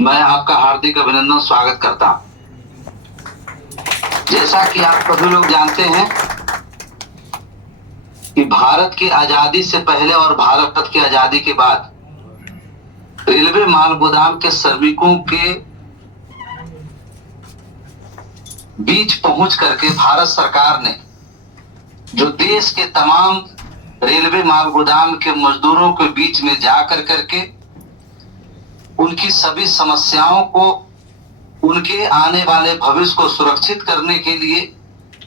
मैं आपका हार्दिक अभिनंदन स्वागत करता हूं। जैसा कि आप सभी लोग जानते हैं कि भारत की आजादी से पहले और भारत की आजादी के बाद रेलवे माल गोदाम के श्रमिकों के बीच पहुंच करके भारत सरकार ने जो देश के तमाम रेलवे माल गोदाम के मजदूरों के बीच में जाकर करके उनकी सभी समस्याओं को, उनके आने वाले भविष्य को सुरक्षित करने के लिए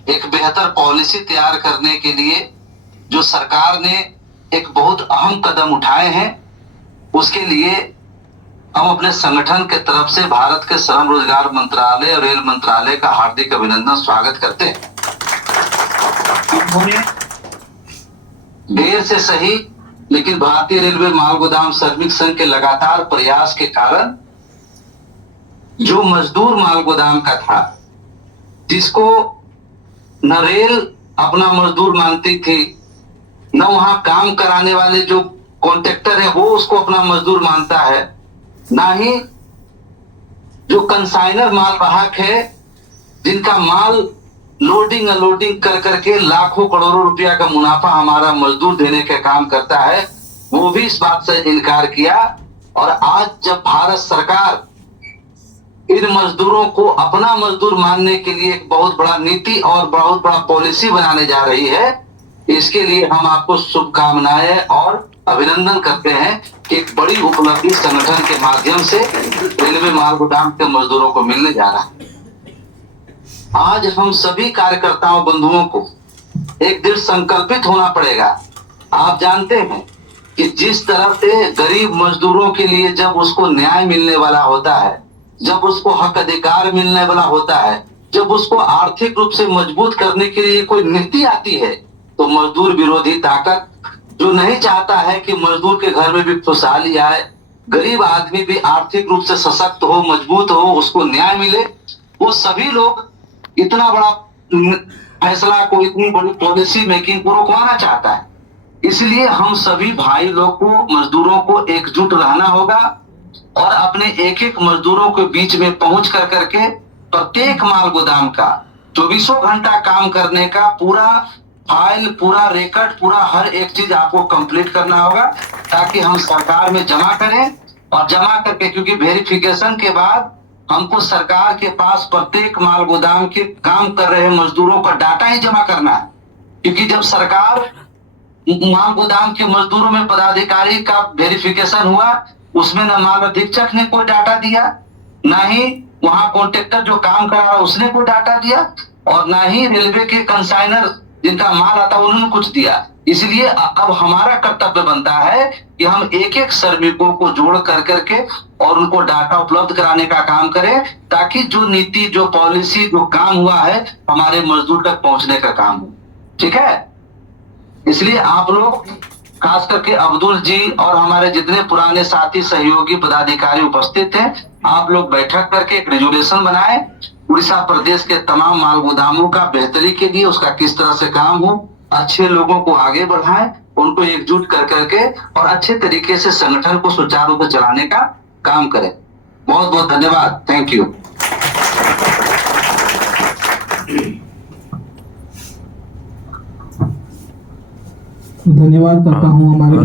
एक बेहतर पॉलिसी तैयार करने के लिए जो सरकार ने एक बहुत अहम कदम उठाए हैं, उसके लिए हम अपने संगठन के तरफ से भारत के श्रम रोजगार मंत्रालय और रेल मंत्रालय का हार्दिक अभिनंदन स्वागत करते हैं। उन्होंने देर से सही लेकिन भारतीय रेलवे माल गोदाम श्रमिक संघ के लगातार प्रयास के कारण जो मजदूर माल गोदाम का था, जिसको न रेल अपना मजदूर मानती थी, न वहां काम कराने वाले जो कॉन्ट्रैक्टर है वो उसको अपना मजदूर मानता है, ना ही जो कंसाइनर माल वाहक है जिनका माल लोडिंग अनलोडिंग कर करके लाखों करोड़ों रुपया का मुनाफा हमारा मजदूर देने का काम करता है, वो भी इस बात से इनकार किया। और आज जब भारत सरकार इन मजदूरों को अपना मजदूर मानने के लिए एक बहुत बड़ा नीति और बहुत बड़ा पॉलिसी बनाने जा रही है, इसके लिए हम आपको शुभकामनाएं और अभिनंदन करते हैं कि एक बड़ी उपलब्धि संगठन के माध्यम से रेलवे माल गोदाम के मजदूरों को मिलने जा रहा है। आज हम सभी कार्यकर्ताओं बंधुओं को एक दृढ़ संकल्पित होना पड़ेगा। आप जानते हैं कि जिस तरह से गरीब मजदूरों के लिए जब उसको न्याय मिलने वाला होता है, जब उसको हक अधिकार मिलने वाला होता है, जब उसको आर्थिक रूप से मजबूत करने के लिए कोई नीति आती है, तो मजदूर विरोधी ताकत जो नहीं चाहता है कि मजदूर के घर में भी खुशहाली आए, गरीब आदमी भी आर्थिक रूप से सशक्त हो, मजबूत हो, उसको न्याय मिले, वो सभी लोग इतना बड़ा फैसला को, इतनी बड़ी पॉलिसी मेकिंग को रोकवाना चाहता है। इसलिए हम सभी भाई लोग को, मजदूरों को एकजुट रहना होगा और अपने एक एक मजदूरों के बीच में पहुंच कर करके प्रत्येक माल गोदाम का 24 घंटा काम करने का पूरा फाइल, पूरा रिकॉर्ड, पूरा हर एक चीज आपको कंप्लीट करना होगा, ताकि हम सरकार में जमा करें और जमा करके, क्योंकि वेरिफिकेशन के बाद हमको सरकार के पास प्रत्येक माल गोदाम के काम कर रहे मजदूरों का डाटा ही जमा करना है। क्योंकि जब सरकार माल गोदाम के मजदूरों में पदाधिकारी का वेरिफिकेशन हुआ, उसमें न माल अधीक्षक ने कोई डाटा दिया, ना ही वहां कॉन्ट्रैक्टर जो काम करा रहा उसने कोई डाटा दिया, और ना ही रेलवे के कंसाइनर जिनका माल आता उन्होंने कुछ दिया। इसलिए अब हमारा कर्तव्य बनता है कि हम एक एक श्रमिकों को जोड़ कर करके और उनको डाटा उपलब्ध कराने का काम करें, ताकि जो नीति, जो पॉलिसी, जो काम हुआ है हमारे मजदूर तक पहुंचने का काम हो। ठीक है, इसलिए आप लोग, खास करके अब्दुल जी और हमारे जितने पुराने साथी सहयोगी पदाधिकारी उपस्थित हैं, आप लोग बैठक करके एक रेजुलेशन बनाए उड़ीसा प्रदेश के तमाम माल गोदामों का बेहतरी के लिए, उसका किस तरह से काम हो, अच्छे लोगों को आगे बढ़ाएं, उनको एकजुट कर करके और अच्छे तरीके से संगठन को सुचारू रूप से चलाने का काम करें। बहुत बहुत धन्यवाद। Thank you. धन्यवाद करता हूँ हमारे